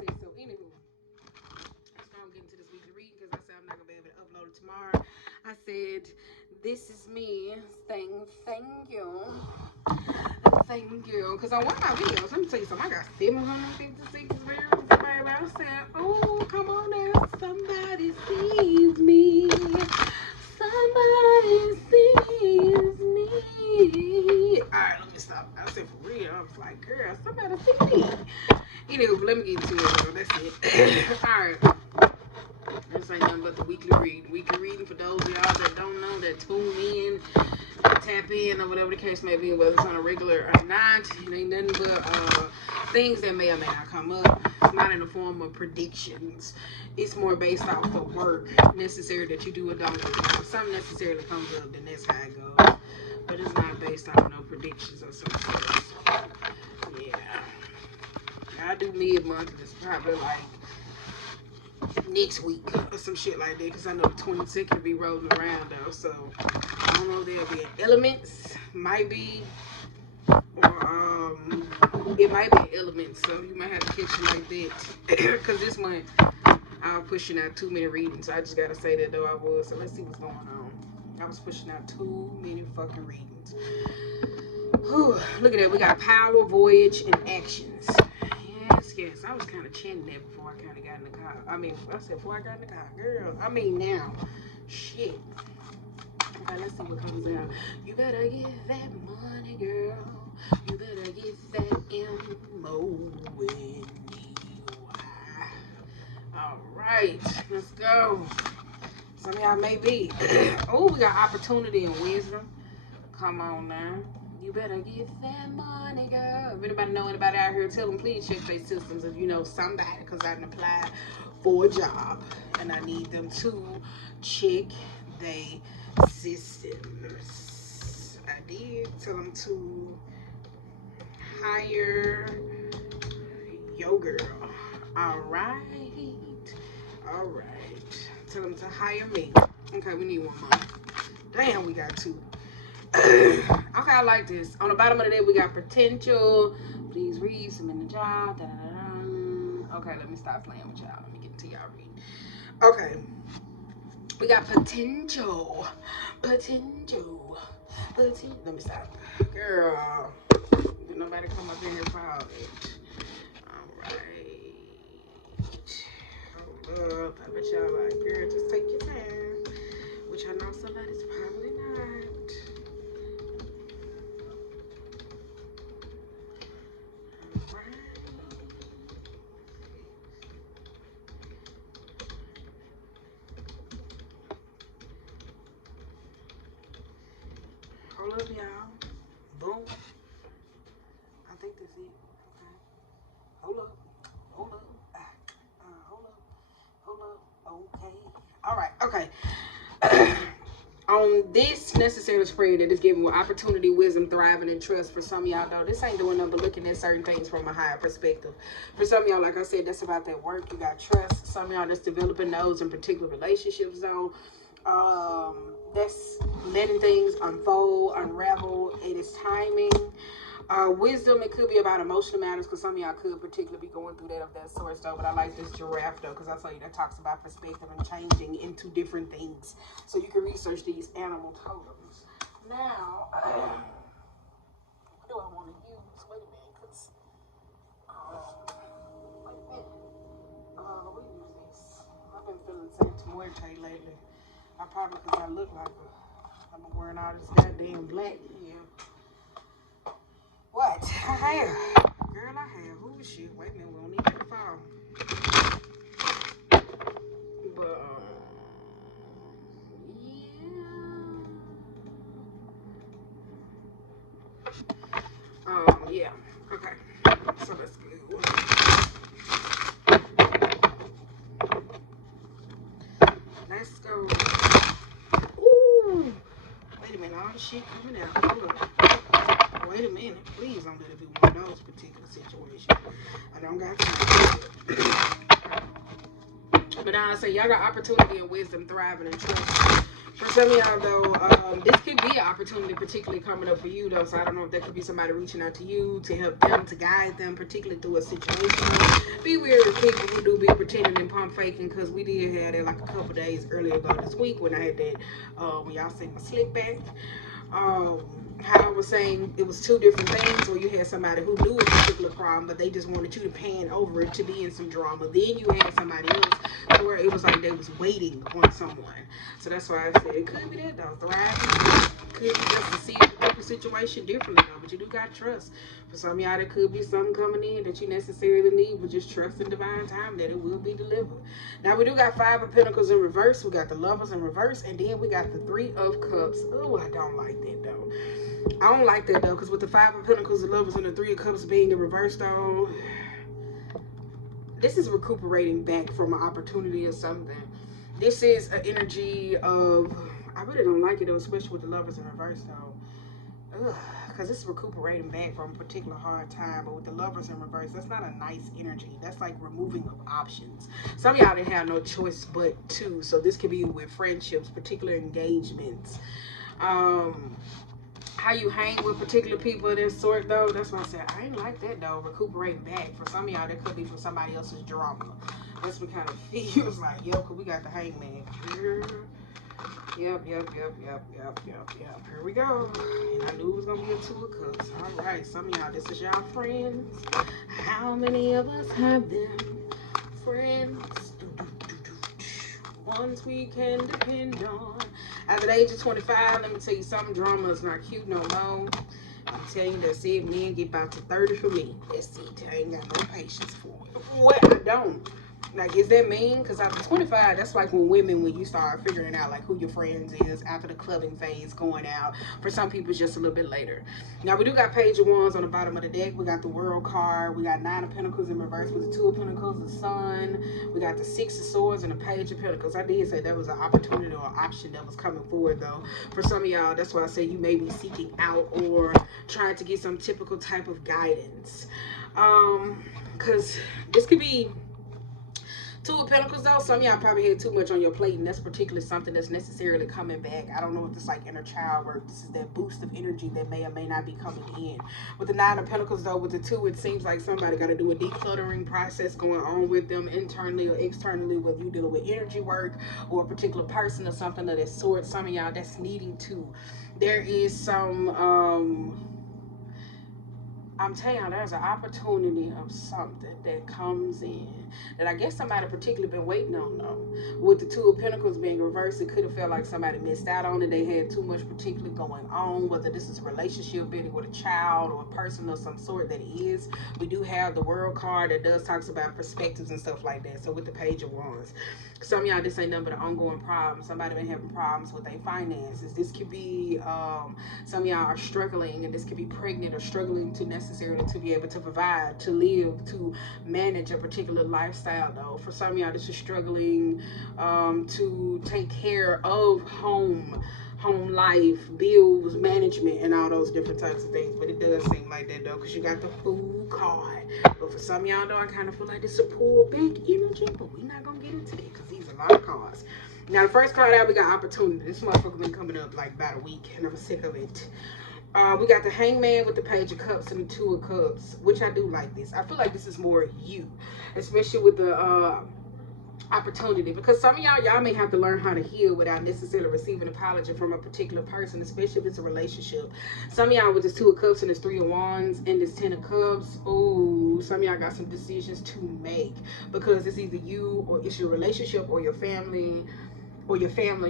said. So, anywho, let's go and get into this weekly reading because I said I'm not going to be able to upload it tomorrow. I said, this is me saying thank you. Thank you. Because on one of my videos, let me tell you something, I got 756 views, baby. I said, oh, come on now. Somebody sees me. Somebody sees me. Alright, let me stop. I said for real. I was like, girl, somebody see me. Anyway, let me get to it, though. That's it. Alright. This ain't nothing but the weekly reading. Weekly reading for those of y'all that don't know, that tune in, tap in, or whatever the case may be, whether it's on a regular or not. It ain't nothing but things that may or may not come up. It's not in the form of predictions. It's more based off the work necessary that you do or don't do. If something necessarily comes up, then that's how it goes. But it's not based on no predictions or something. So, yeah. I do mid-month. It's probably like next week or some shit like that, because I know the 22nd will be rolling around though, so I don't know if there'll be elements, might be, or it might be elements, so you might have to catch it like that, because this month I'm pushing out too many readings. I just gotta say that though, I was. So let's see what's going on. I was pushing out too many fucking readings. Whew, look at that, we got power, voyage, and actions. Yes, I was kind of chanting that before I kind of got in the car. I mean, I said before I got in the car, girl. I mean now. Shit. Okay, let's see what comes out. You better get that money, girl. You better get that M-O when you Alright, let's go. Some of y'all may be. Oh, we got opportunity and wisdom. Come on now. You better get that money, girl. If anybody know anybody out here, tell them please check their systems. If you know somebody, because I can apply for a job and I need them to check their systems. I did tell them to hire your girl. Alright. Tell them to hire me. Okay, we need one more. Damn, we got two. Okay, I like this. On the bottom of the day, we got potential. Please read, submit the job. Da, da, da. Okay, let me stop playing with y'all. Let me get into y'all reading. Okay, we got potential. Let me stop. Girl, did nobody come up in here for all that? Alright. Hold up. I bet y'all like, girl, just take your time. Which I know somebody's probably not. Hold up, y'all. Boom. I think that's it. Okay. Hold up. Hold up. Okay. All right. Okay. On this necessary spread that is given with opportunity, wisdom, thriving, and trust, for some of y'all, though, this ain't doing nothing but looking at certain things from a higher perspective. For some of y'all, like I said, that's about that work. You got trust. Some of y'all that's developing those in particular relationships, though. That's letting things unfold, unravel. It is timing. Wisdom, it could be about emotional matters, because some of y'all could particularly be going through that of that sort, though. But I like this giraffe, though, because I saw you that talks about perspective and changing into different things. So you can research these animal totems. Now, what do I want to use? Wait a minute, because, wait a minute. We use this. I've been feeling Santa Muerte lately. I probably, because I look like I'm wearing all this goddamn black. Yeah. What? I have. Girl, I have. Who is she? Wait a minute, we don't need that to fall. But, yeah. Yeah. Okay. So let's go. Let's go. Ooh. Wait a minute, all the shit coming out. Hold up. Wait a minute. Please don't let it be one of those particular situations. I don't got time. But I say y'all got opportunity and wisdom, thriving, and trust. For some of y'all though, this could be an opportunity particularly coming up for you though. So I don't know if that could be somebody reaching out to you to help them, to guide them, particularly through a situation. Be weird with people who do be pretending and pump faking, because we did have that like a couple days earlier ago this week when I had that, when y'all see my slick back. um, how I was saying it was two different things, where you had somebody who knew a particular problem, but they just wanted you to pan over it to be in some drama. Then you had somebody else to where it was like they was waiting on someone. So that's why I said it could be that though. Thriving could be just to see the situation differently though, but you do got trust. For some of y'all, there could be something coming in that you necessarily need, but just trust in divine time that it will be delivered. Now we do got Five of Pentacles in reverse. We got the Lovers in reverse, and then we got the Three of Cups. Oh, I don't like that though. I don't like that though, because with the Five of Pentacles, the Lovers, and the Three of Cups being the reverse though, this is recuperating back from an opportunity or something. This is an energy of, I really don't like it though, especially with the Lovers in reverse though. Because it's recuperating back from a particular hard time. But with the Lovers in reverse, that's not a nice energy. That's like removing of options. Some of y'all didn't have no choice but to. So this could be with friendships, particular engagements. How you hang with particular people of this sort though, that's why I said I ain't like that though. Recuperating back. For some of y'all, that could be from somebody else's drama. That's what kind of feels like. Yo, cause we got the hangman. Yep. Here we go. And I knew it was gonna be a Two of Cups. All right, some of y'all, this is y'all friends. How many of us have them? Friends, ones we can depend on. After the age of 25, let me tell you something. Drama is not cute no more. I'm telling you, that's it. Men get about to 30 for me. That's it. I ain't got no patience for it. What? I don't. Like, is that mean? Because after 25, that's like when you start figuring out like who your friends is after the clubbing phase, going out. For some people, it's just a little bit later. Now, we do got Page of Wands on the bottom of the deck. We got the World card. We got Nine of Pentacles in reverse with the Two of Pentacles, the Sun. We got the Six of Swords and the Page of Pentacles. I did say there was an opportunity or an option that was coming forward, though. For some of y'all, that's why I say you may be seeking out or trying to get some typical type of guidance. Because this could be Two of Pentacles though, some of y'all probably had too much on your plate, and that's particularly something that's necessarily coming back. I don't know if it's like inner child work. This is that boost of energy that may or may not be coming in. With the Nine of Pentacles though, with the Two, it seems like somebody got to do a decluttering process going on with them internally or externally, whether you're dealing with energy work or a particular person or something of that sort. Some of y'all that's needing to. There is some I'm telling you, there's an opportunity of something that comes in that I guess somebody particularly been waiting on though. With the Two of Pentacles being reversed, it could have felt like somebody missed out on it. They had too much particularly going on, whether this is a relationship, being with a child or a person of some sort that is. We do have the World card that does talks about perspectives and stuff like that. So with the Page of Wands, some of y'all, this ain't nothing but an ongoing problem. Somebody been having problems with their finances. This could be some of y'all are struggling, and this could be pregnant or struggling to necessarily to be able to provide, to live, to manage a particular lifestyle though. For some of y'all, this is struggling to take care of home life, bills, management, and all those different types of things. But it does seem like that though, because you got the Fool card. But for some of y'all though, I kind of feel like this is a pull back energy, but we're not gonna get into it because these are a lot of cards. Now the first card out, we got opportunity. This motherfucker been coming up like about a week, and I'm sick of it. We got the Hangman with the Page of Cups and the Two of Cups, which I do like this. I feel like this is more you, especially with the opportunity, because some of y'all may have to learn how to heal without necessarily receiving an apology from a particular person, especially if it's a relationship. Some of y'all with this Two of Cups and this Three of Wands and this Ten of Cups, oh, some of y'all got some decisions to make, because it's either you or it's your relationship or your family,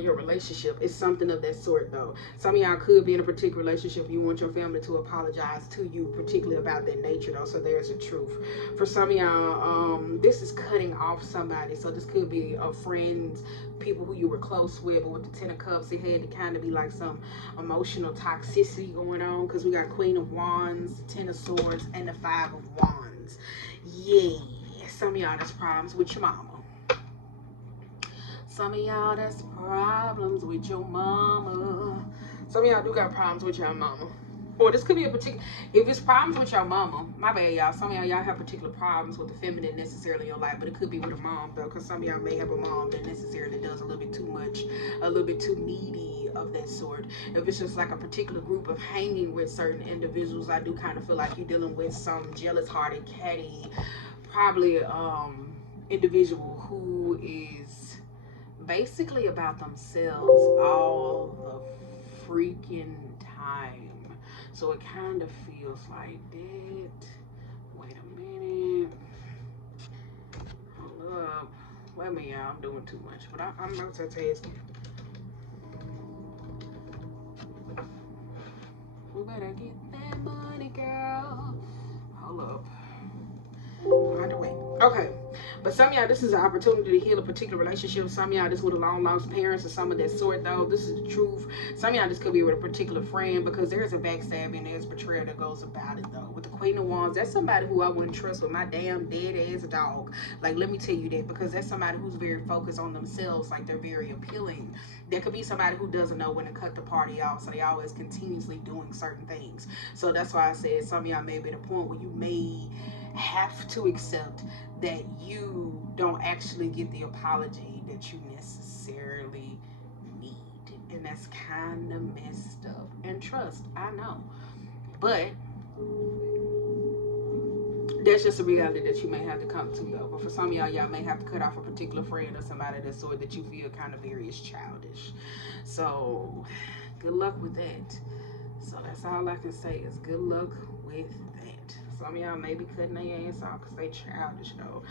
your relationship. Is something of that sort though. Some of y'all could be in a particular relationship, you want your family to apologize to you, particularly about that nature though, so there's the truth. For some of y'all, this is cutting off somebody, so this could be a friend, people who you were close with. But with the Ten of Cups, it had to kind of be like some emotional toxicity going on, because we got Queen of Wands, Ten of Swords, and the Five of Wands. Yeah, some of y'all, that's problems with your mama. Some of y'all, that's problems with your mama. Some of y'all do got problems with your mama. Or this could be a particular, if it's problems with your mama, my bad, y'all. Some of y'all have particular problems with the feminine necessarily in your life, but it could be with a mom though, because some of y'all may have a mom that necessarily does a little bit too much, a little bit too needy of that sort. If it's just like a particular group of hanging with certain individuals, I do kind of feel like you're dealing with some jealous hearted, catty, probably individual who is basically about themselves all the freaking time. So it kind of feels like that. Wait a minute. Hold up. Wait a minute, y'all. I'm doing too much, but I'm multitasking. We better get that money, girl. Hold up. By the way. Okay. But some of y'all, this is an opportunity to heal a particular relationship. Some of y'all, this with a long lost parents or some of that sort, though. This is the truth. Some of y'all, this could be with a particular friend because there's a backstabbing, there's betrayal that goes about it, though. With the Queen of Wands, that's somebody who I wouldn't trust with my damn dead ass dog. Like, let me tell you that, because that's somebody who's very focused on themselves, like they're very appealing. There could be somebody who doesn't know when to cut the party off, so they always continuously doing certain things. So that's why I said some of y'all may be at a point where you may have to accept that you don't actually get the apology that you necessarily need. And that's kind of messed up. And trust, I know. But that's just a reality that you may have to come to, though. But for some of y'all may have to cut off a particular friend or somebody that sort that you feel kind of very is childish. So good luck with that. So that's all I can say is good luck with that. Some of y'all may be cutting their ass off because they childish, though.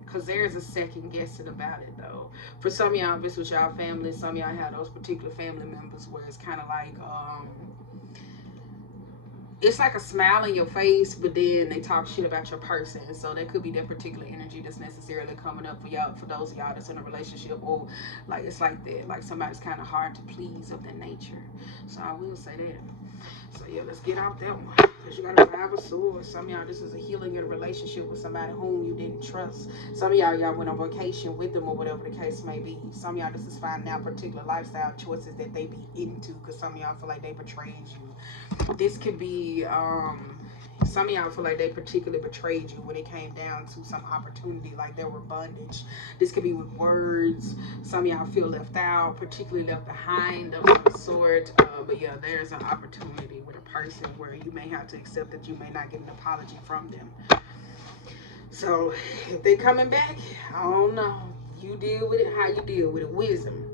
Because there's a second guessing about it, though. For some of y'all, if it's with y'all family, some of y'all have those particular family members where it's kind of like, it's like a smile on your face, but then they talk shit about your person. So that could be that particular energy that's necessarily coming up for y'all, for those of y'all that's in a relationship, or like it's like that, like somebody's kind of hard to please of that nature. So I will say that. So yeah, let's get out that one. Because you got a Five of Swords. Some of y'all, this is a healing in a relationship with somebody whom you didn't trust. Some of y'all went on vacation with them or whatever the case may be. Some of y'all, this is finding out particular lifestyle choices that they be into, because some of y'all feel like they betrayed you. This could be some of y'all feel like they particularly betrayed you when it came down to some opportunity, like there were bondage. This could be with words. Some of y'all feel left out, particularly left behind of some sort. But yeah, there's an opportunity with a person where you may have to accept that you may not get an apology from them. So if they coming back, I don't know. You deal with it how you deal with it. Wisdom.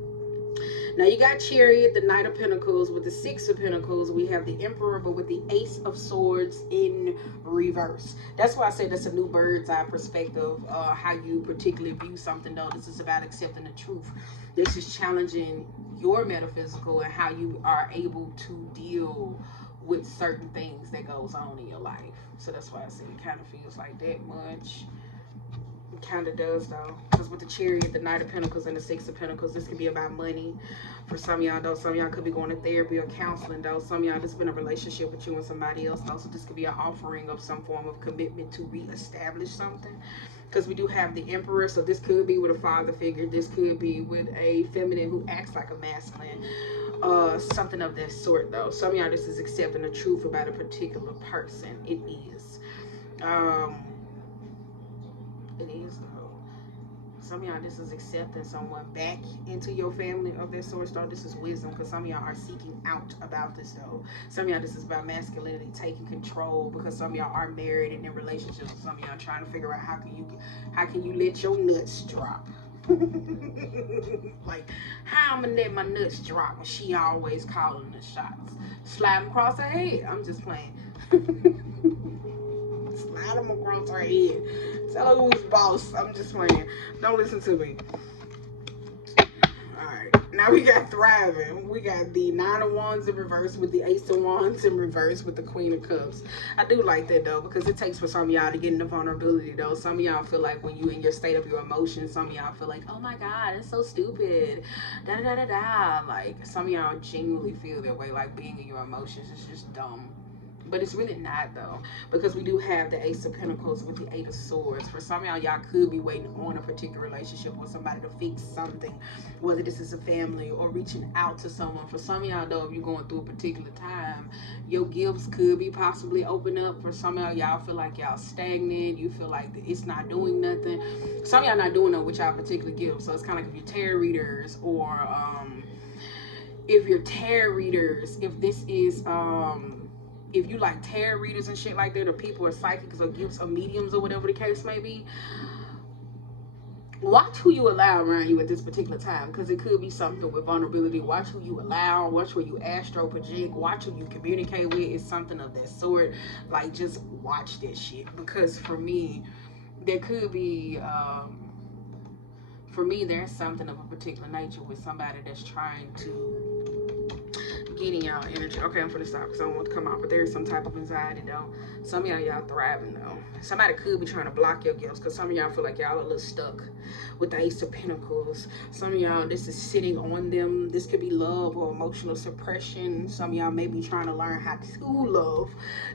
Now you got Chariot, the Knight of Pentacles. With the Six of Pentacles, we have the Emperor, but with the Ace of Swords in reverse. That's why I say that's a new bird's eye perspective. How you particularly view something, though. This is about accepting the truth. This is challenging your metaphysical and how you are able to deal with certain things that goes on in your life. So that's why I say it kind of feels like that much. Kind of does, though, because with the Chariot, the Knight of Pentacles, and the Six of Pentacles, this could be about money for some of y'all, though. Some of y'all could be going to therapy or counseling, though. Some of y'all, this has been a relationship with you and somebody else, though, so this could be an offering of some form of commitment to reestablish something, because we do have the Emperor. So this could be with a father figure, this could be with a feminine who acts like a masculine, something of that sort, though. Some of y'all, this is accepting the truth about a particular person. It is it is, though. Some of y'all, this is accepting someone back into your family of that sort, though. This is wisdom, because some of y'all are seeking out about this, though. Some of y'all, this is about masculinity taking control, because some of y'all are married and in relationships. Some of y'all trying to figure out how can you let your nuts drop. Like, how I'm gonna let my nuts drop when she always calling the shots, slide them across her head. I'm just playing. Slide them across her head. Tell her who's boss. I'm just playing. Don't listen to me. Alright. Now we got Thriving. We got the Nine of Wands in reverse with the Ace of Wands in reverse with the Queen of Cups. I do like that, though, because it takes for some of y'all to get into vulnerability, though. Some of y'all feel like when you in your state of your emotions, some of y'all feel like, oh my God, it's so stupid. Da da da da da. Like, some of y'all genuinely feel that way, like being in your emotions is just dumb. But it's really not though, because we do have the Ace of Pentacles with the Eight of Swords. For some of y'all, y'all could be waiting on a particular relationship with somebody to fix something, whether this is a family or reaching out to someone. For some of y'all though, if you're going through a particular time, your gifts could be possibly open up. For some of y'all feel like y'all stagnant. You feel like it's not doing nothing. Some of y'all not doing nothing with y'all particular gifts. So it's kind of like if you're tarot readers or if you're tarot readers, if this is if you like tarot readers and shit like that, or people are psychics or gifts or mediums or whatever the case may be, watch who you allow around you at this particular time, because it could be something with vulnerability. Watch who you allow, watch where you astro project, watch who you communicate with. It's something of that sort. Like, just watch this shit, because for me, there could be for me, there's something of a particular nature with somebody that's trying to get in y'all energy. Okay, I'm finna stop because I don't want to come out, but there's some type of anxiety though. Some of y'all thriving though. Somebody could be trying to block your gifts, because some of y'all feel like y'all a little stuck with the Ace of Pentacles. Some of y'all, this is sitting on them. This could be love or emotional suppression. Some of y'all may be trying to learn how to love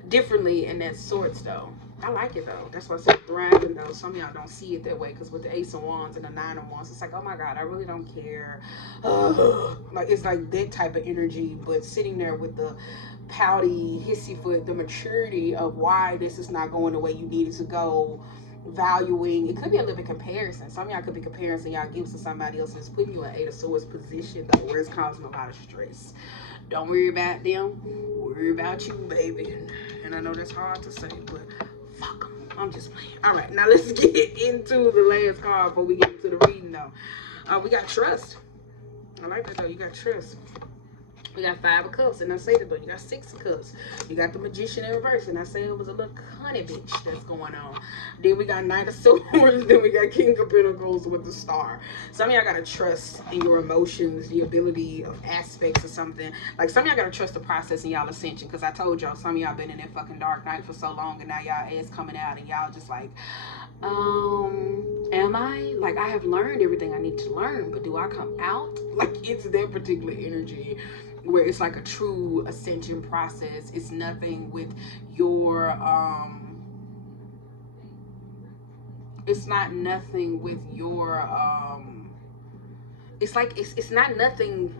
differently and that sorts though. I like it though. That's why I said thriving though. Some of y'all don't see it that way, because with the Ace of Wands and the Nine of Wands, it's like, oh my God, I really don't care. Like, it's like that type of energy, but sitting there with the pouty, hissy foot, the maturity of why this is not going the way you need it to go. Valuing, it could be a little bit comparison. Some of y'all could be comparing y'all gifts to somebody else, and it's putting you in Eight of Swords position though, where it's causing a lot of stress. Don't worry about them, worry about you, baby. And I know that's hard to say, but fuck them. I'm just playing. All right, now let's get into the last card before we get into the reading though. We got trust. I like that though. You got trust. We got Five of Cups, and I say that though. You got Six of Cups. You got the Magician in reverse, and I say it was a little cunny bitch that's going on. Then we got Knight of Swords. Then we got King of Pentacles with the Star. Some of y'all gotta trust in your emotions, the ability of aspects of something. Like, some of y'all gotta trust the process in y'all ascension, because I told y'all some of y'all been in that fucking dark night for so long, and now y'all ass coming out, and y'all just like, am I? Like, I have learned everything I need to learn, but do I come out? Like, it's that particular energy where it's like a true ascension process. It's nothing with your it's not nothing with your it's like it's not nothing.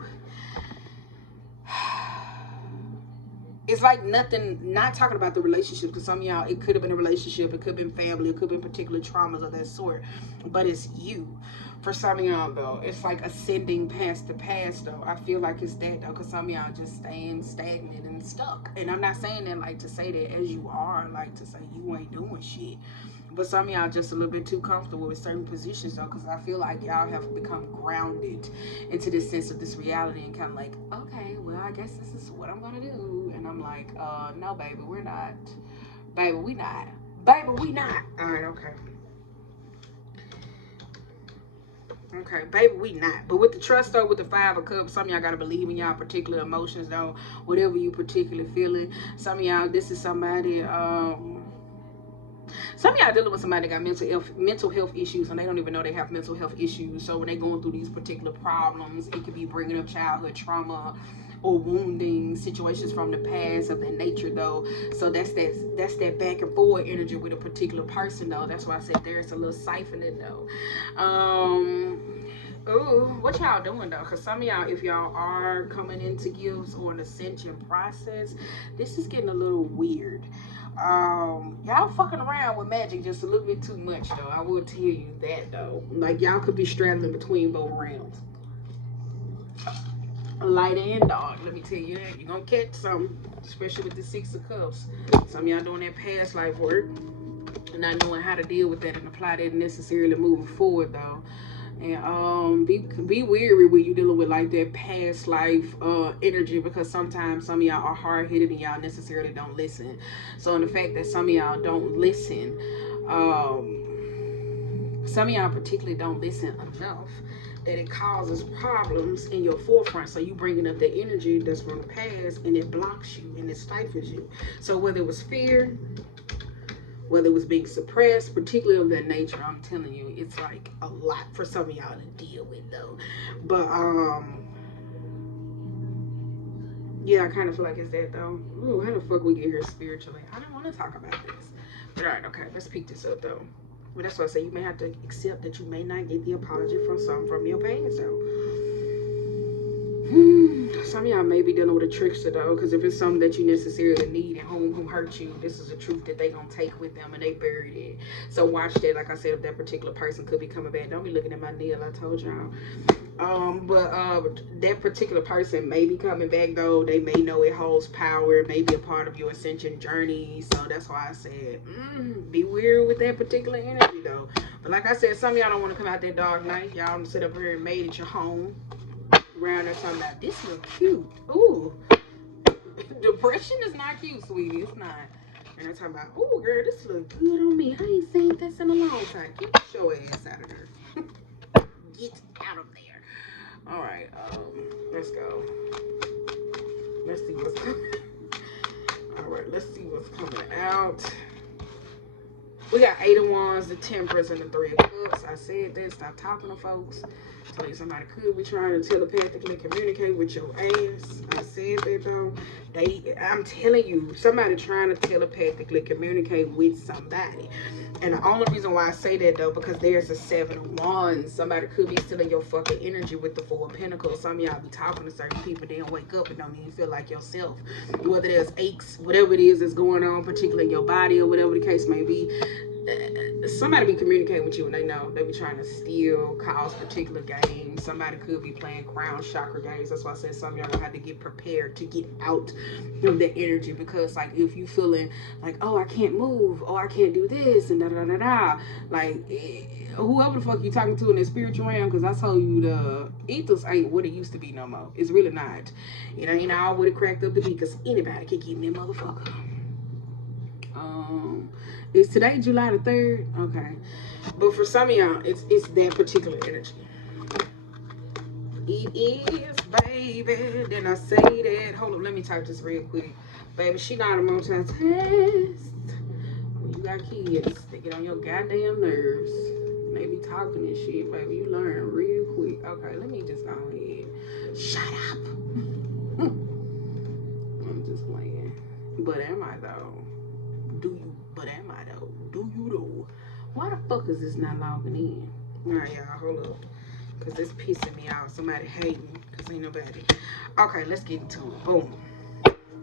It's like nothing, not talking about the relationship, because some of y'all, it could have been a relationship, it could have been family, it could have been particular traumas of that sort, but it's you. For some of y'all though, it's like ascending past the past though. I feel like it's that though, because some of y'all just staying stagnant and stuck. And I'm not saying that like to say that as you are, like to say you ain't doing shit. But some of y'all just a little bit too comfortable with certain positions though, because I feel like y'all have become grounded into this sense of this reality, and kind of like, okay, well, I guess this is what I'm gonna do. And I'm like, no, baby, we're not. Baby, we not. Baby, we not. All right, okay. Okay, baby, we not. But with the trust though, with the Five of Cups, some of y'all gotta believe in y'all particular emotions though, whatever you particularly feeling. Some of y'all, this is somebody, some of y'all dealing with somebody that got mental health issues, and they don't even know they have mental health issues. So when they going through these particular problems, it could be bringing up childhood trauma or wounding situations from the past of that nature though. So that's that back and forward energy with a particular person though. That's why I said there's a little siphoning though. Ooh, what y'all doing though? Because some of y'all, if y'all are coming into gifts or an ascension process, this is getting a little weird. Y'all fucking around with magic just a little bit too much though. I will tell you that though. Like, y'all could be straddling between both realms, light and dark. Let me tell you that. You're gonna catch some, especially with the Six of Cups. Some of y'all doing that past life work and not knowing how to deal with that and apply that necessarily moving forward though. And be weary when you dealing with like that past life energy, because sometimes some of y'all are hard-headed and y'all necessarily don't listen. So in the fact that some of y'all don't listen, some of y'all particularly don't listen enough, that it causes problems in your forefront. So you bringing up the energy that's from the past, and it blocks you and it stifles you. So whether it was fear, whether it was being suppressed, particularly of that nature, I'm telling you, it's like a lot for some of y'all to deal with though. But Yeah, I kind of feel like it's that though. Ooh, how the fuck we get here spiritually? I don't want to talk about this. But alright, okay, let's pick this up though. But that's why I say you may have to accept that you may not get the apology from your past though. Some of y'all may be dealing with a trickster though, because if it's something that you necessarily need and who hurt you, this is a truth that they gonna take with them and they buried it. So watch that. Like I said, if that particular person could be coming back, don't be looking at my nail. I told y'all. But that particular person may be coming back though. They may know it holds power. It may be a part of your ascension journey. So that's why I said, be weird with that particular energy though. But like I said, some of y'all don't want to come out that dark night. Y'all sit up here and made it your home. Around there talking about this look cute. Ooh, depression is not cute, sweetie. It's not. And they're talking about, ooh, girl, this look good on me. I ain't seen this in a long time. Get your ass out of there. Get out of there. All right, let's go. Let's see what's coming. All right, let's see what's coming out. We got 8 of Wands, the Temperance, and the 3 of Cups. I said that. Stop talking to folks. Tell you somebody could be trying to telepathically communicate with your ass. I said that though. I'm telling you, somebody trying to telepathically communicate with somebody. And the only reason why I say that though, because there's a 7 of Wands. Somebody could be stealing your fucking energy with the 4 of Pentacles. Some of y'all be talking to certain people, then wake up and don't even feel like yourself. Whether there's aches, whatever it is that's going on, particularly in your body or whatever the case may be. Somebody be communicating with you and they know they be trying to steal, cause particular games. Somebody could be playing crown chakra games. That's why I said some of y'all gonna have to get prepared to get out of that energy, because like if you feeling like, oh, I can't move, oh, I can't do this and da da da da, like whoever the fuck you talking to in the spiritual realm, because I told you the ethos ain't what it used to be no more. It's really not. It ain't all what it cracked up to be, because anybody can get in that motherfucker. Is today July the 3rd? Okay. But for some of y'all, it's that particular energy. It is, baby. Then I say that. Hold up, let me type this real quick. Baby, she not a multitask. When you got kids, they get on your goddamn nerves. They be talking and shit, baby. You learn real quick. Okay, let me just go ahead. Shut up. I'm just playing. But am I though? But am I though? Do you though? Why the fuck is this not logging in? Alright, y'all, hold up. Because this pissing me off. Somebody hating. Because ain't nobody. Okay, let's get into it. Boom.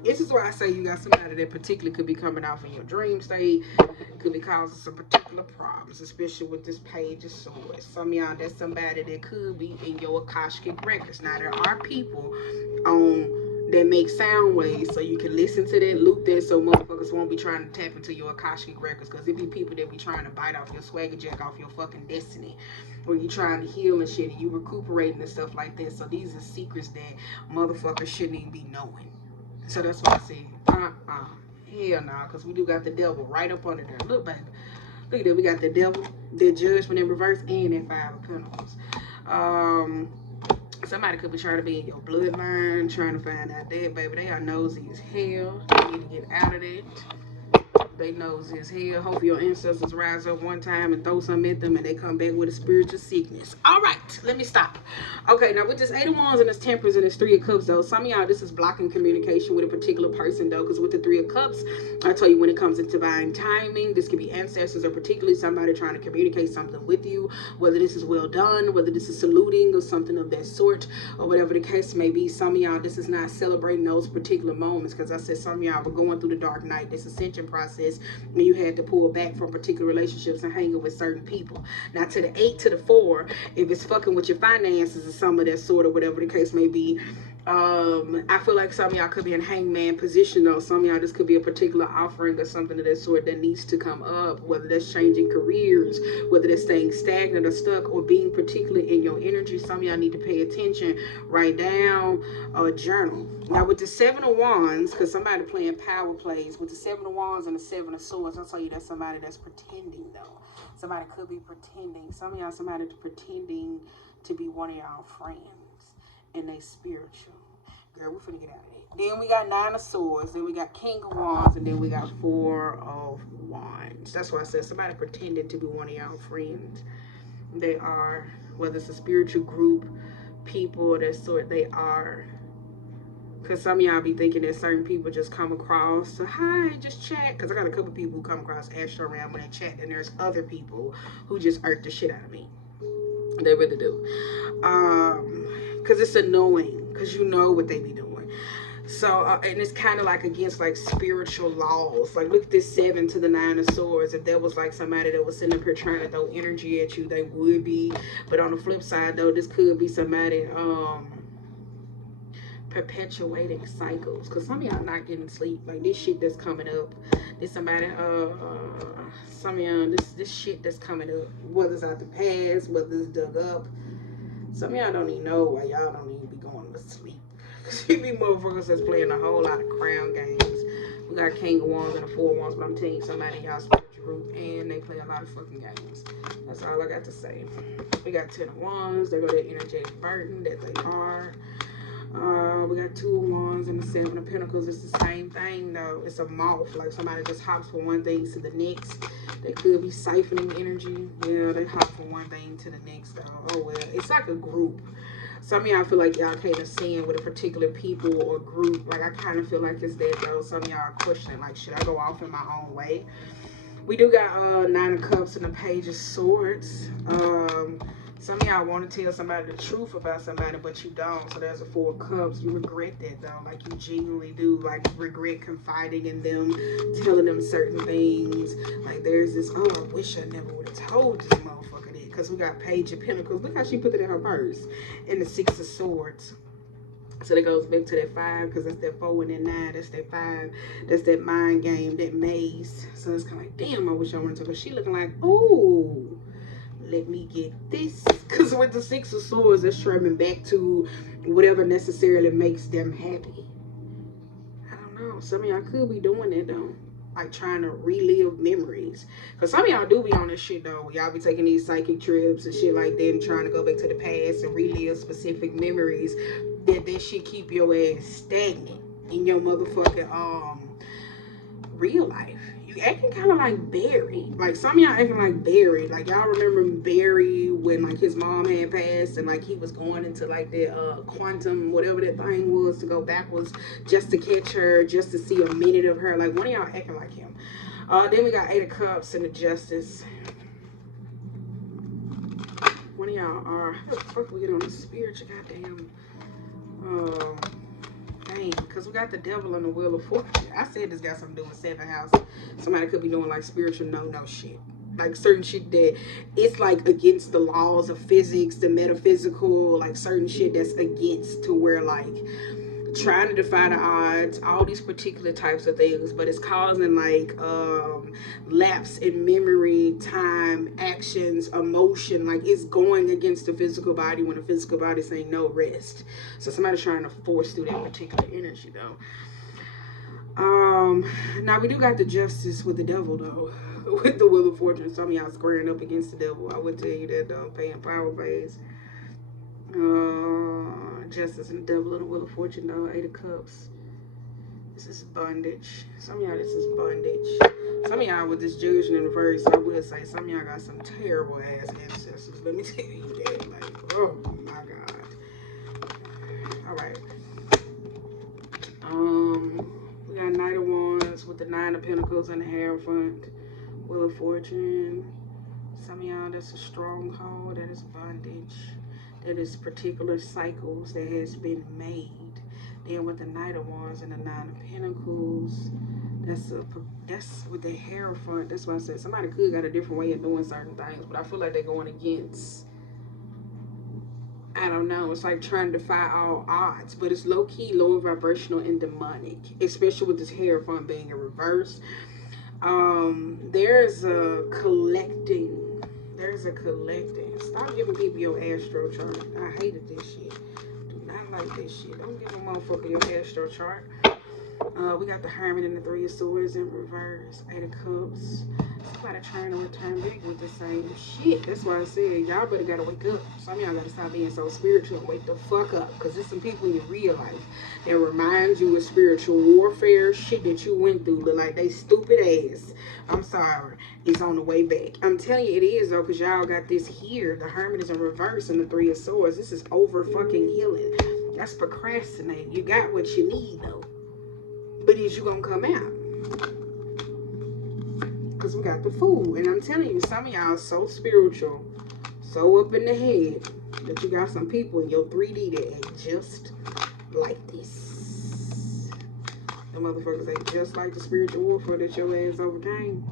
This is why I say you got somebody that particularly could be coming off in your dream state. Could be causing some particular problems, especially with this Page of Swords. Some of y'all, that's somebody that could be in your Akashic records. Now, there are people on that make sound waves, so you can listen to that, loop that, so motherfuckers won't be trying to tap into your Akashic records, because it be people that be trying to bite off your swagger jack off your fucking destiny, or you trying to heal and shit, and you recuperating and stuff like that. So these are secrets that motherfuckers shouldn't even be knowing. So that's what I said. Hell no, because we do got the devil right up under there. Look, baby. Look at that. We got the devil, the judgment in reverse, and that 5 of Pentacles. Somebody could be trying to be in your bloodline, trying to find out that, baby. They are nosy as hell. They need to get out of that. They nosy as hell. Hope your ancestors rise up one time and throw something at them and they come back with a spiritual sickness. All right, let me stop. Okay, now with this 8 of Wands and this Temperance and this 3 of Cups, though, some of y'all, this is blocking communication with a particular person, though, because with the 3 of Cups, I tell you, when it comes to divine timing, this could be ancestors or particularly somebody trying to communicate something with you, whether this is well done, whether this is saluting or something of that sort, or whatever the case may be. Some of y'all, this is not celebrating those particular moments, because I said some of y'all were going through the dark night, this ascension process, and you had to pull back from particular relationships and hanging with certain people. Now to the 8 to the 4, if it's fucking with your finances or some of that sort, or whatever the case may be, I feel like some of y'all could be in hangman position, though. Some of y'all, this could be a particular offering or something of that sort that needs to come up, whether that's changing careers, whether that's staying stagnant or stuck, or being particularly in your energy. Some of y'all need to pay attention, write down, or journal. Now with the 7 of Wands, because somebody playing power plays with the 7 of Wands and the 7 of Swords, I'll tell you that's somebody that's pretending, though. Somebody could be pretending. Some of y'all, somebody pretending to be one of y'all friends, and they spiritual. Girl, we're finna get out of it. Then we got 9 of Swords, then we got King of Wands, and then we got 4 of Wands. That's why I said somebody pretending to be one of y'all friends. They are, whether it's a spiritual group, people, that sort, they are Because some of y'all be thinking that certain people just come across, so, hi, just chat. Because I got a couple people who come across Astro Realm when they chat, and there's other people who just irk the shit out of me. They really do. Because it's annoying, because you know what they be doing. So, and it's kind of like against like spiritual laws. Like, look at this 7 to the 9 of swords. If there was like somebody that was sitting up here trying to throw energy at you, they would be. But on the flip side, though, this could be somebody, perpetuating cycles, because some of y'all not getting sleep. Like, this shit that's coming up, this somebody some of y'all, this shit that's coming up, whether it's out the past, whether it's dug up, some of y'all don't even know why y'all don't even be going to sleep. She be motherfuckers that's playing a whole lot of crown games. We got King of Wands and a 4 of Wands, but I'm telling you, somebody in y'all spiritual group, and they play a lot of fucking games. That's all I got to say. We got 10 of Wands. They go that energetic burden that they are. We got 2 of Wands and the 7 of Pentacles. It's the same thing, though. It's a moth. Like, somebody just hops from one thing to the next. They could be siphoning energy. Yeah, they hop from one thing to the next, though. Oh, well. It's like a group. Some of y'all feel like y'all can't ascend with a particular people or group. Like, I kind of feel like it's that, though. Some of y'all are questioning, like, should I go off in my own way? We do got 9 of Cups and the Page of Swords. Some of y'all want to tell somebody the truth about somebody, but you don't. So there's a 4 of Cups. You regret that, though. Like, you genuinely do. Like, regret confiding in them, telling them certain things. Like, there's this, oh, I wish I never would have told this motherfucker that. Because we got Page of Pentacles. Look how she put it in her purse. And the 6 of Swords. So that goes back to that 5, because that's that 4 and that 9. That's that 5. That's that mind game, that maze. So it's kind of like, damn, I wish I wanted to. But she looking like, ooh, let me get this. Because with the 6 of Swords, that's traveling back to whatever necessarily makes them happy. I don't know. Some of y'all could be doing that, though. Like, trying to relive memories. Because some of y'all do be on this shit, though. Y'all be taking these psychic trips and shit like that and trying to go back to the past and relive specific memories. That shit keep your ass stagnant in your motherfucking real life. You acting kind of like Barry. Like, some of y'all acting like Barry. Like, y'all remember Barry when, like, his mom had passed and, like, he was going into, like, that quantum, whatever that thing was, to go backwards just to catch her, just to see a minute of her. Like, one of y'all acting like him. Then we got 8 of Cups and the Justice. One of y'all are, how the fuck we get on the spiritual goddamn, dang, because we got the Devil on the Wheel of Fortune. I said this got something to do with 7th house. Somebody could be doing like spiritual no shit. Like certain shit that it's like against the laws of physics, the metaphysical, like certain shit that's against, to where like trying to defy the odds, all these particular types of things, but it's causing like lapse in memory, time, actions, emotion. Like, it's going against the physical body when the physical body is saying no, rest. So somebody's trying to force through that particular energy, though. Now we do got the Justice with the Devil, though. With the Wheel of Fortune. Some of y'all squaring up against the Devil. I would tell you that, though. Paying power phase. Justice and the Devil and the Wheel of Fortune, though. 8 of Cups. This is bondage. Some of y'all, this is bondage. Some of y'all with this Judgment in reverse, I will say some of y'all got some terrible ass ancestors. Let me tell you that. Like, oh my God. Alright. We got Knight of Wands with the 9 of Pentacles and the Hierophant. Wheel of Fortune. Some of y'all, that's a stronghold. That is bondage. That is particular cycles that has been made. Then with the Knight of Wands and the 9 of Pentacles, that's with the Hierophant. That's why I said somebody could got a different way of doing certain things, but I feel like they're going against, I don't know, it's like trying to defy all odds, but it's low-key, lower vibrational and demonic, especially with this Hierophant being in reverse. There's a collecting. Stop giving people your astro chart. I hated this shit. Do not like this shit. Don't give a motherfucker your astro chart. We got the Hermit and the 3 of Swords in reverse. 8 of Cups. Somebody trying to return back with the same shit. That's why I said y'all better gotta wake up. Some of y'all gotta stop being so spiritual and wake the fuck up. Because there's some people in your real life that remind you of spiritual warfare, shit that you went through. Look like they stupid ass. I'm sorry. It's on the way back. I'm telling you it is, though, because y'all got this here. The Hermit is in reverse and the 3 of Swords. This is over fucking healing. That's procrastinating. You got what you need though. But is you gonna come out? Because we got the Fool. And I'm telling you, some of y'all are so spiritual, so up in the head, that you got some people in your 3D that ain't just like this. The motherfuckers ain't just like the spiritual warfare that your ass overcame.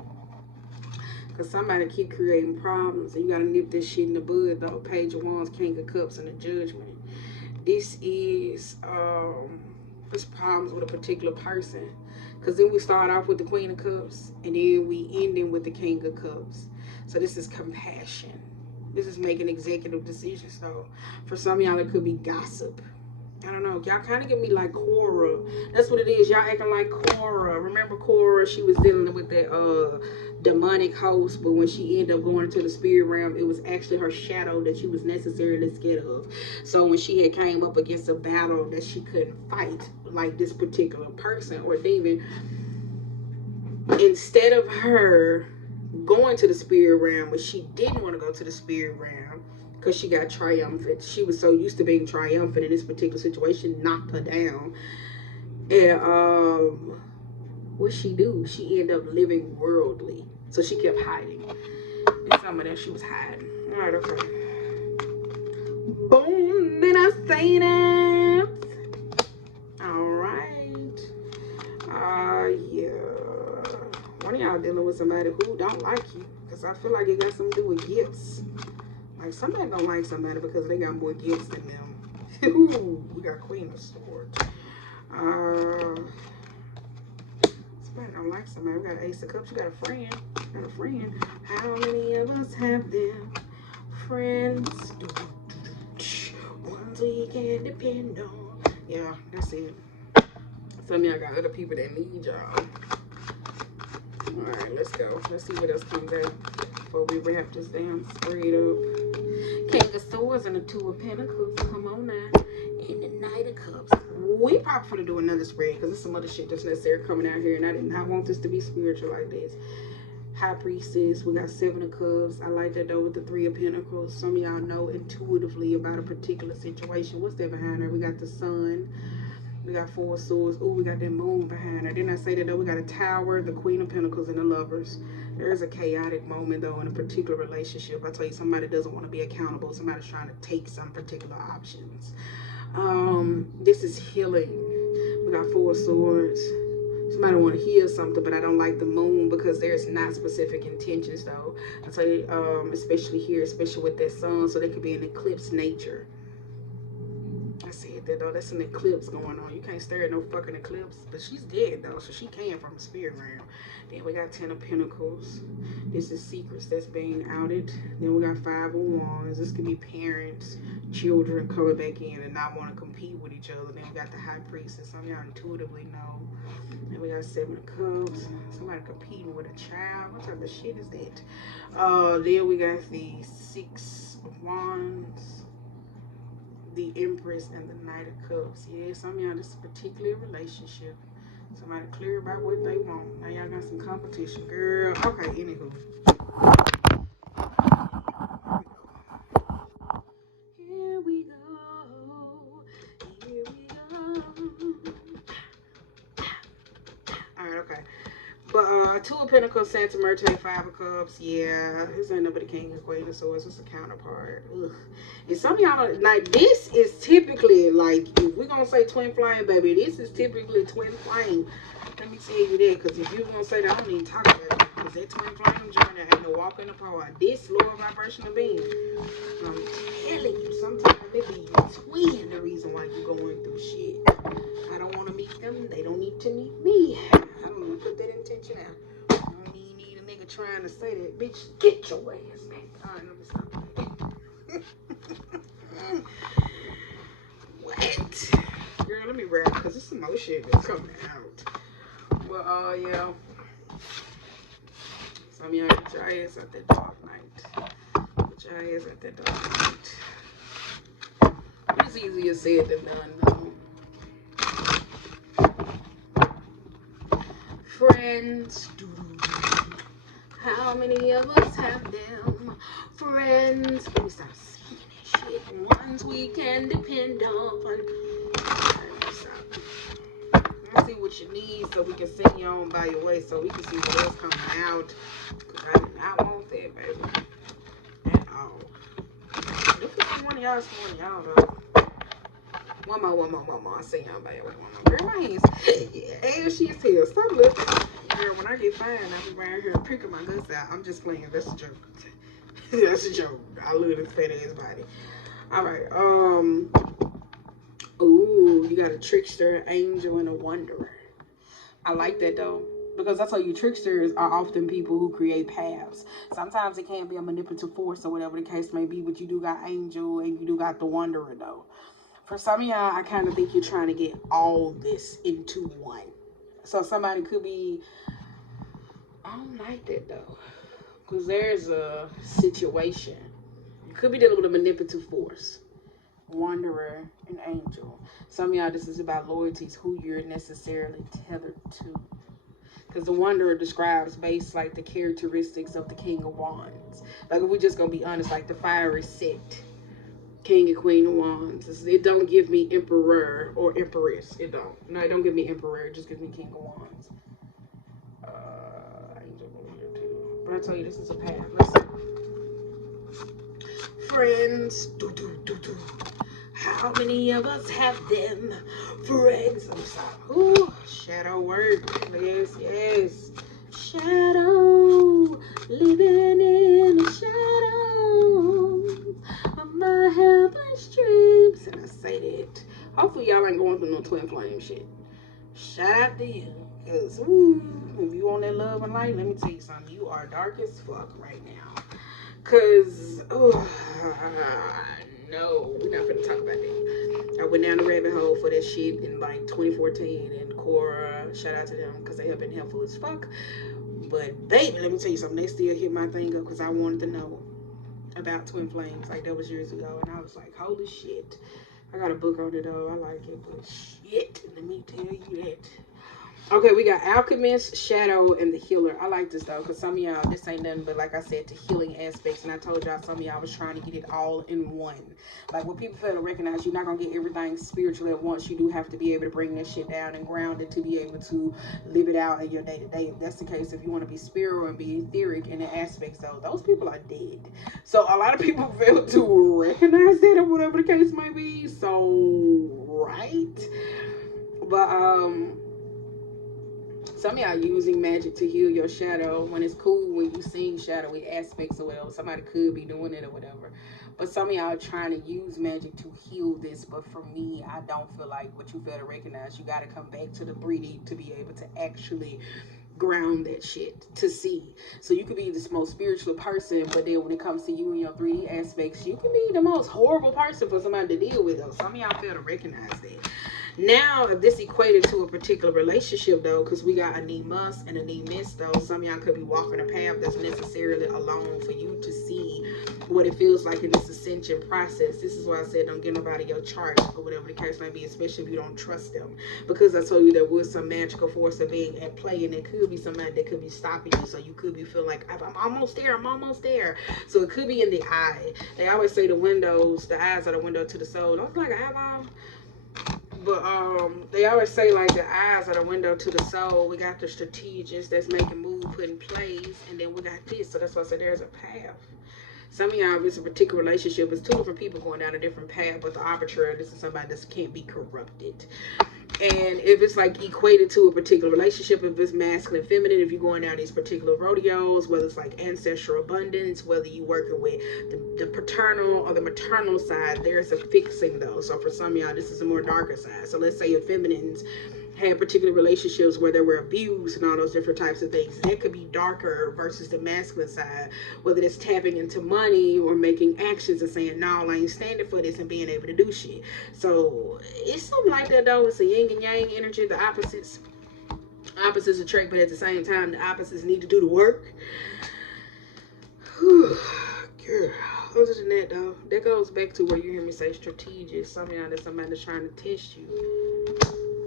Because somebody keep creating problems. And you got to nip this shit in the bud, though. Page of Wands, King of Cups, and the Judgment. This is this problems with a particular person. Because then we start off with the Queen of Cups. And then we ending with the King of Cups. So this is compassion. This is making executive decisions, though. For some of y'all, it could be gossip. I don't know. Y'all kind of give me like Cora. That's what it is. Y'all acting like Cora. Remember Cora? She was dealing with that demonic host, but when she ended up going into the spirit realm, it was actually her shadow that she was necessarily scared of. So when she had came up against a battle that she couldn't fight, like this particular person or demon, instead of her going to the spirit realm, but she didn't want to go to the spirit realm because she got triumphant. She was so used to being triumphant in this particular situation, knocked her down. And what she do? She ended up living worldly. So she kept hiding. And some of that she was hiding. All right, okay. Boom, did I say that? All right. Yeah. One of y'all dealing with somebody who don't like you. Because I feel like it got something to do with gifts. Like somebody don't like somebody because they got more gifts than them. Ooh, we got Queen of Swords. Somebody don't like somebody. We got Ace of Cups. You got a friend. You got a friend. How many of us have them? Friends. Ones we can depend on. Yeah, that's it. Some of y'all got other people that need y'all. Alright, let's go. Let's see what else comes out before we wrap this damn spread up. King of Swords and the Two of Pentacles. Come on now. And the Knight of Cups. We probably going to do another spread because there's some other shit that's necessary coming out here. And I did not want this to be spiritual like this. High Priestess. We got Seven of Cups. I like that though with the Three of Pentacles. Some of y'all know intuitively about a particular situation. What's that behind her? We got the Sun. We got Four of Swords. Ooh, we got that Moon behind her. Didn't I say that though? We got a Tower, the Queen of Pentacles, and the Lovers. There is a chaotic moment though in a particular relationship. I tell you, somebody doesn't want to be accountable. Somebody's trying to take some particular options. This is healing. We got Four of Swords. Somebody want to heal something, but I don't like the Moon because there's not specific intentions though. I tell you, especially here, especially with that Sun, so there could be an eclipse nature. I said that though, that's an eclipse going on. You can't stare at no fucking eclipse. But she's dead though, so she came from the spirit realm. Then we got Ten of Pentacles. This is secrets that's being outed. Then we got Five of Wands. This could be parents, children coming back in and not want to compete with each other. Then we got the High Priestess. Some of y'all intuitively know. Then we got Seven of Cups. Somebody competing with a child. What type of shit is that? Then we got the Six of Wands, the Empress, and the Knight of Cups. Yeah, some of y'all, this is a particular relationship. Somebody clear about what they want. Now y'all got some competition, girl. Okay, anywho. Here we go. Here we go. Alright, okay. But Two of Pentacles, Santa Merte, Five of Cups. Yeah, this ain't nobody King of Queen of Swords. It's a counterpart. Ugh. And some of y'all, like, this is typically, like, if we're going to say twin flame, baby, this is typically twin flame. Let me tell you that, because if you're going to say that, I don't need to talk about it. Because that twin flame journey ain't no walk in the park. This lower vibrational being, I'm telling you, sometimes they be twin the reason why you're going through shit. I don't want to meet them. They don't need to meet me. I don't even put that intention out. I don't even need a nigga trying to say that. Bitch, get your ass back. Alright, let me stop. What? Girl, let me wrap because there's some more shit that's coming out. But, yeah. Some of y'all get your ass at that dark night. Get your ass at that dark night. It's easier said than done, though. Friends. How many of us have them? Friends. Let me stop singing that shit. Ones we can depend on. Let's see what you need so we can send you on by your way so we can see what else coming out. Because I do not want that, baby. At all. This is one of y'all, though. One more. I see y'all by your way. One more. Girl, my hands. Yeah, she's here. Stop looking. Girl, when I get fine, I'll be around here picking my guts out. I'm just playing. That's a joke. That's a joke. I love this fat ass body. Alright, ooh, you got a trickster, an angel, and a wanderer. I like that though. Because I told you, tricksters are often people who create paths. Sometimes it can be a manipulative force or whatever the case may be, but you do got angel and you do got the wanderer though. For some of y'all, I kind of think you're trying to get all this into one. So somebody could be, I don't like that though. Because there's a situation. You could be dealing with a manipulative force. Wanderer and angel. Some of y'all, this is about loyalties, who you're necessarily tethered to. Because the wanderer describes based like the characteristics of the king of wands. Like if we're just gonna be honest, like the fiery set, king and queen of wands. It don't give me emperor or empress. It don't. No, it don't give me emperor. It just gives me king of wands. Angel over here too. But I tell you, this is a path. Listen. Friends. How many of us have them? Friends. I'm sorry. Ooh, shadow work. Yes. Shadow. Living in the shadow of my helpless dreams. And I say that. Hopefully y'all ain't going through no twin flame shit. Shout out to you. Because, if you want that love and light, let me tell you something. You are dark as fuck right now. Because, no, we're not going to talk about that. I went down the rabbit hole for this shit in like 2014. And Cora, shout out to them because they have been helpful as fuck. But, baby, let me tell you something. They still hit my thing up because I wanted to know about twin flames. Like, that was years ago. And I was like, holy shit. I got a book on it, though. I like it. But shit, let me tell you that. Okay, we got Alchemist, Shadow, and the Healer. I like this though, because some of y'all, this ain't nothing but, like I said, the healing aspects. And I told y'all some of y'all was trying to get it all in one. Like, when people fail to recognize you're not going to get everything spiritual at once, you do have to be able to bring that shit down and ground it to be able to live it out in your day-to-day. If that's the case, if you want to be spiritual and be etheric in the aspects, though, those people are dead. So a lot of people fail to recognize that or whatever the case may be. So, right? But, some of y'all using magic to heal your shadow when it's cool when you sing shadowy aspects or whatever. Somebody could be doing it or whatever. But some of y'all are trying to use magic to heal this. But for me, I don't feel like what you fail to recognize. You got to come back to the breeding to be able to actually ground that shit to see. So you could be this most spiritual person, but then when it comes to you and your 3D aspects, you can be the most horrible person for somebody to deal with. Though some of y'all fail to recognize that. Now, if this equated to a particular relationship, though, because we got a need must and a need miss, though, some of y'all could be walking a path that's necessarily alone for you to see what it feels like in this ascension process. This is why I said don't give nobody your chart or whatever the case may be, especially if you don't trust them. Because I told you there was some magical force of being at play, and it could be somebody that could be stopping you. So you could be feeling like, I'm almost there. So it could be in the eye. They always say the eyes are the window to the soul. Don't feel like I have all. But they always say like the eyes are the window to the soul. We got the strategists that's making moves, putting plays, and then we got this. So that's why I said there's a path. Some of y'all, if it's a particular relationship, it's two different people going down a different path, but the arbitrary, this is somebody that can't be corrupted. And if it's like equated to a particular relationship, if it's masculine, feminine, if you're going down these particular rodeos, whether it's like ancestral abundance, whether you working with the paternal or the maternal side, there's a fixing though. So for some of y'all, this is a more darker side. So let's say your feminines had particular relationships where there were abuse and all those different types of things. That could be darker versus the masculine side, whether it's tapping into money or making actions and saying, no, I ain't standing for this and being able to do shit. So it's something like that though. It's a yin and yang energy. The opposites attract, but at the same time, the opposites need to do the work. Whew, girl. Other than that though, that goes back to where you hear me say strategic. Some of y'all, that somebody that's trying to test you.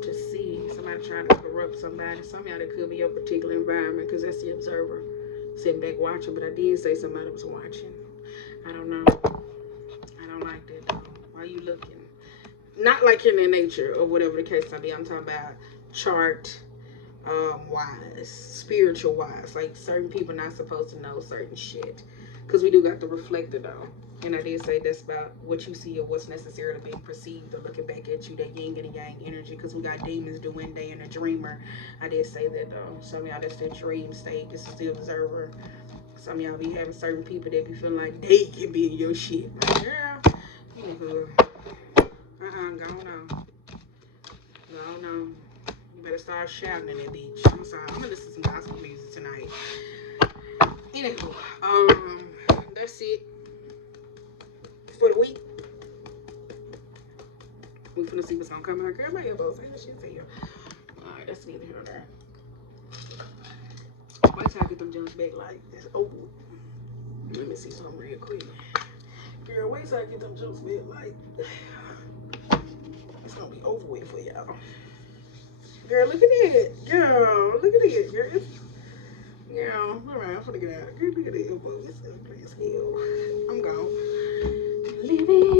To see somebody trying to corrupt somebody. Some of y'all, that could be your particular environment, because that's the observer sitting back watching. But I did say somebody was watching. I don't know. don't like that though. Why you looking? Not like in their nature or whatever the case may be. I'm talking about chart wise, spiritual wise. Like certain people not supposed to know certain shit. Cause we do got the reflector though. And I did say that's about what you see or what's necessarily being perceived or looking back at you, that yin and yang energy. Because we got demons doing day and a dreamer. I did say that though. Some of y'all that's the dream state. This is the observer. Some of y'all be having certain people that be feeling like they can be in your shit. Like, girl, you nigga. Go on. Go on. You better start shouting in that beach. I'm sorry. I'm gonna listen to some gospel music tonight. Anywho, that's it for the week. We finna see what's gonna come out. Girl, my elbows ain't shit for you. Alright, that's neither here nor there. Wait till I get them jumps back like this. Oh, let me see something real quick. Girl, wait till I get them jumps back like it's gonna be over with for y'all. Girl, look at it. Girl, look at it. Girl, alright, I'm finna get out. Girl, look at it. It's ugly as hell.